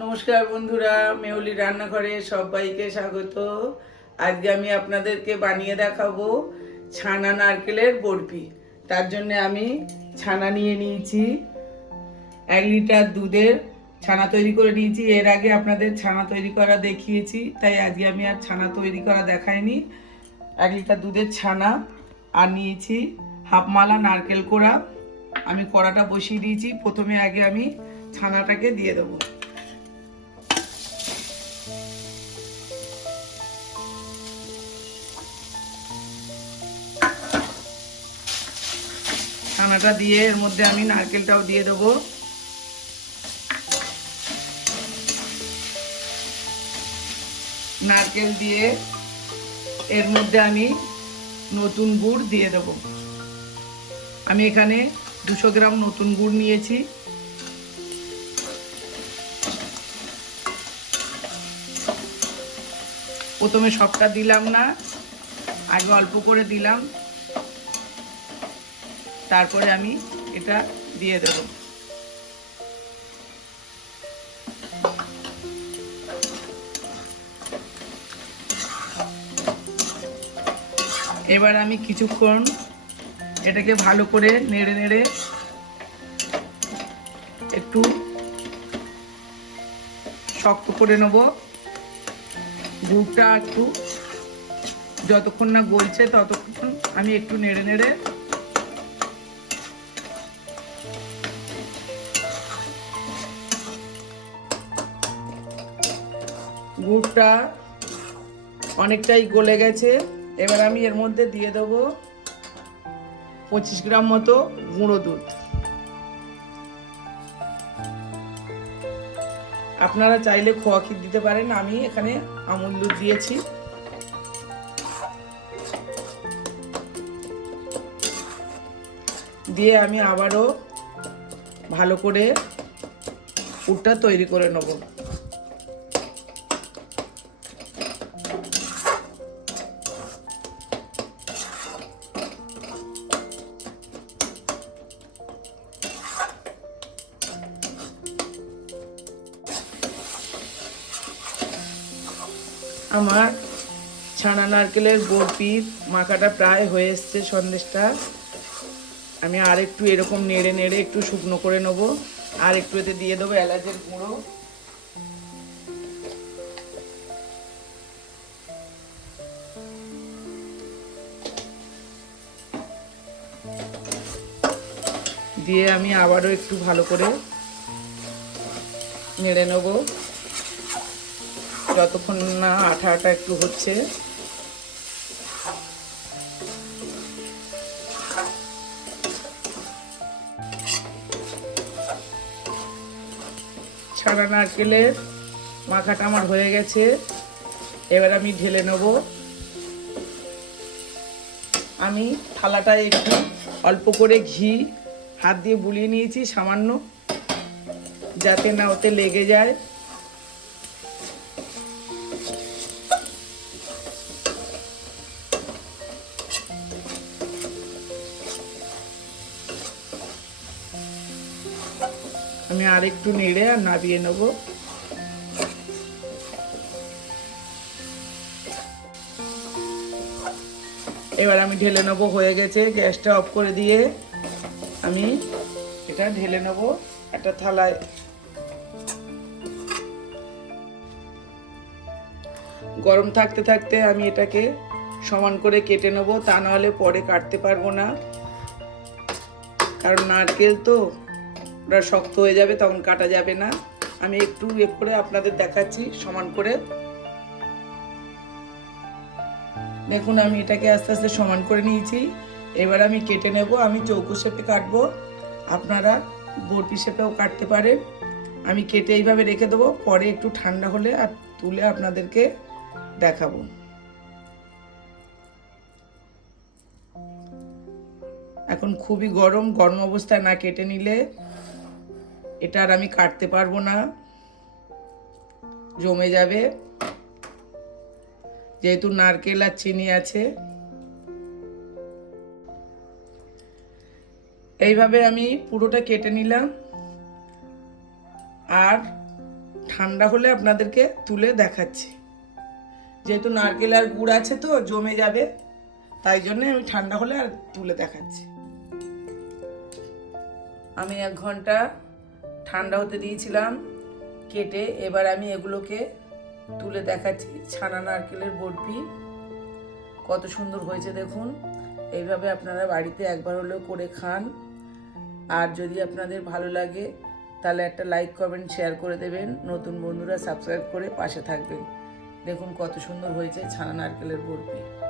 নমস্কার বন্ধুরা মেউলি রান্নাঘরে সবাইকে স্বাগত। আজকে আমি আপনাদেরকে বানিয়ে দেখাবো ছানা নারকেলের বরফি। তার জন্য আমি ছানা নিয়ে নিয়েছি। এক লিটার দুধের ছানা তৈরি করে নিয়েছি। এর আগে আপনাদের ছানা তৈরি করা দেখিয়েছি, তাই আজকে আমি আর ছানা তৈরি করা দেখাইনি। এক লিটার দুধের ছানা আর নিয়েছি হাফমালা নারকেল কোড়া। আমি কড়াটা বসিয়ে দিয়েছি। প্রথমে আগে আমি ছানাটাকে দিয়ে দেবো। ছানাটা দিয়ে এর মধ্যে আমি নারকেলটাও দিয়ে দেবো। নারকেল দিয়ে এর মধ্যে আমি নতুন গুড় দিয়ে দেব। আমি এখানে দুশো গ্রাম নতুন গুড় নিয়েছি। প্রথমে সবটা দিলাম না, আগে অল্প করে দিলাম। তারপরে আমি এটা দিয়ে দেব। এবার আমি কিছুক্ষণ এটাকে ভালো করে নেড়ে নেড়ে একটু শক্ত করে নেব। গুড়টা একটু যতক্ষণ না গলছে ততক্ষণ আমি একটু নেড়ে নেড়ে গুড়টা অনেকটাই গলে গেছে। এবার আমি এর মধ্যে দিয়ে দেবো পঁচিশ গ্রাম মতো গুঁড়ো দুধ। আপনারা চাইলে খোয়া ক্ষীর দিতে পারেন, আমি এখানে আমুল দুধ দিয়েছি। দিয়ে আমি আবারও ভালো করে পুরটা তৈরি করে নেব। আমার ছানা নারকেলের বরফির মাখাটা প্রায় হয়ে এসছে সন্দেশটা। আমি আর একটু এরকম নেড়ে নেড়ে একটু শুকনো করে নেব। আর একটু এতে দিয়ে দেবো এলাচের গুঁড়ো। দিয়ে আমি আবারও একটু ভালো করে নেড়ে নেব। যতক্ষণ না আঠা আঠা একটু হচ্ছে। ছাড়া নারকেলের মাখাটা আমার হয়ে গেছে। এবার আমি ঢেলে নেব। আমি থালাটায় একটু অল্প করে ঘি, হাত দিয়ে বুলিয়ে নিয়েছি সামান্য, যাতে না ওতে লেগে যায়। আমি আর একটু নেড়ে আর নাবিয়ে নেব। এবার আমি ঢেলে নেব, হয়ে গেছে। গ্যাসটা অফ করে দিয়ে আমি এটা ঢেলে নেব একটা থালায়। গরম থাকতে থাকতে আমি এটাকে সমান করে কেটে নেব, তা নাহলে পরে কাটতে পারব না। কারণ নারকেল তো ওটা শক্ত হয়ে যাবে, তখন কাটা যাবে না। আমি একটু এ করে আপনাদের দেখাচ্ছি, সমান করে। দেখুন, আমি এটাকে আস্তে আস্তে সমান করে নিয়েছি। এবার আমি কেটে নেব, আমি চৌকো শেপে কাটবো। আপনারা বটি শেপেও কাটতে পারেন। আমি কেটে এইভাবে রেখে দেবো, পরে একটু ঠান্ডা হলে আর তুলে আপনাদেরকে দেখাবো। এখন খুবই গরম গরম অবস্থায় না কেটে নিলে এটা আর আমি কাটতে পারব না। জমে যাবে। যেহেতু নারকেল আর চিনি আছে। এইভাবে আমি পুরোটা কেটে নিলাম। আর ঠান্ডা হলে আপনাদেরকে তুলে দেখাচ্ছি। যেহেতু নারকেল আর গুড় আছে তো, জমে যাবে। তাই জন্য আমি ঠান্ডা হলে আর তুলে দেখাচ্ছি। আমি এক ঘণ্টা ঠান্ডা হতে দিয়েছিলাম, কেটে এবার আমি এগুলোকে তুলে দেখাচ্ছি ছানা নারকেলের বরফি। কত সুন্দর হয়েছে দেখুন। এইভাবে আপনারা বাড়িতে একবার হলেও করে খান। আর যদি আপনাদের ভালো লাগে, তাহলে একটা লাইক কমেন্ট শেয়ার করে দেবেন। নতুন বন্ধুরা সাবস্ক্রাইব করে পাশে থাকবেন। দেখুন কত সুন্দর হয়েছে ছানা নারকেলের বরফি।